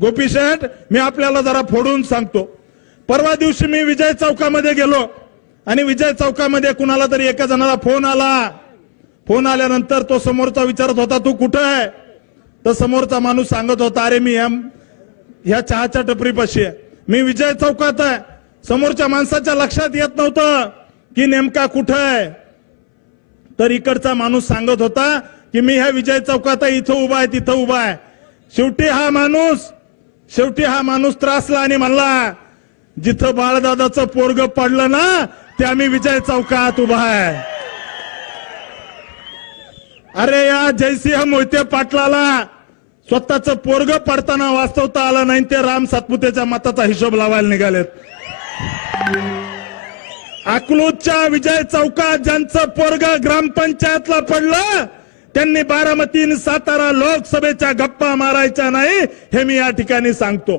गोपी शेठ, मी आपल्याला जरा फोडून सांगतो. परवा दिवशी मी विजय चौकामध्ये गेलो आणि विजय चौकामध्ये कुणाला तरी एका जणाला फोन आला. फोन आल्यानंतर तो समोरचा विचारत होता, तू कुठं आहे? तर समोरचा माणूस सांगत होता, अरे मी ह्या चहाच्या टपरीपाशी आहे, मी विजय चौकात आहे. समोरच्या माणसाच्या लक्षात येत नव्हतं की नेमका कुठं आहे. तर इकडचा माणूस सांगत होता की मी ह्या विजय चौकात आहे, इथं उभा आहे, तिथं उभा आहे. शेवटी हा माणूस त्रासला आणि म्हणला, जिथं बाळदादाचं पोरग पडलं ना, ते आम्ही विजय चौकात उभा आहे. अरे या जयसिंह मोहिते पाटलाला स्वतःच पोरग पडताना वास्तवता आलं नाही, ते राम सातपुतेच्या मताचा हिशोब लावायला निघालेत. अकलूजच्या विजय चौकात ज्यांचं पोरग ग्रामपंचायतला पडलं, त्यांनी बारामती सातारा लोकसभेच्या गप्पा मारायच्या नाही, हे मी या ठिकाणी सांगतो.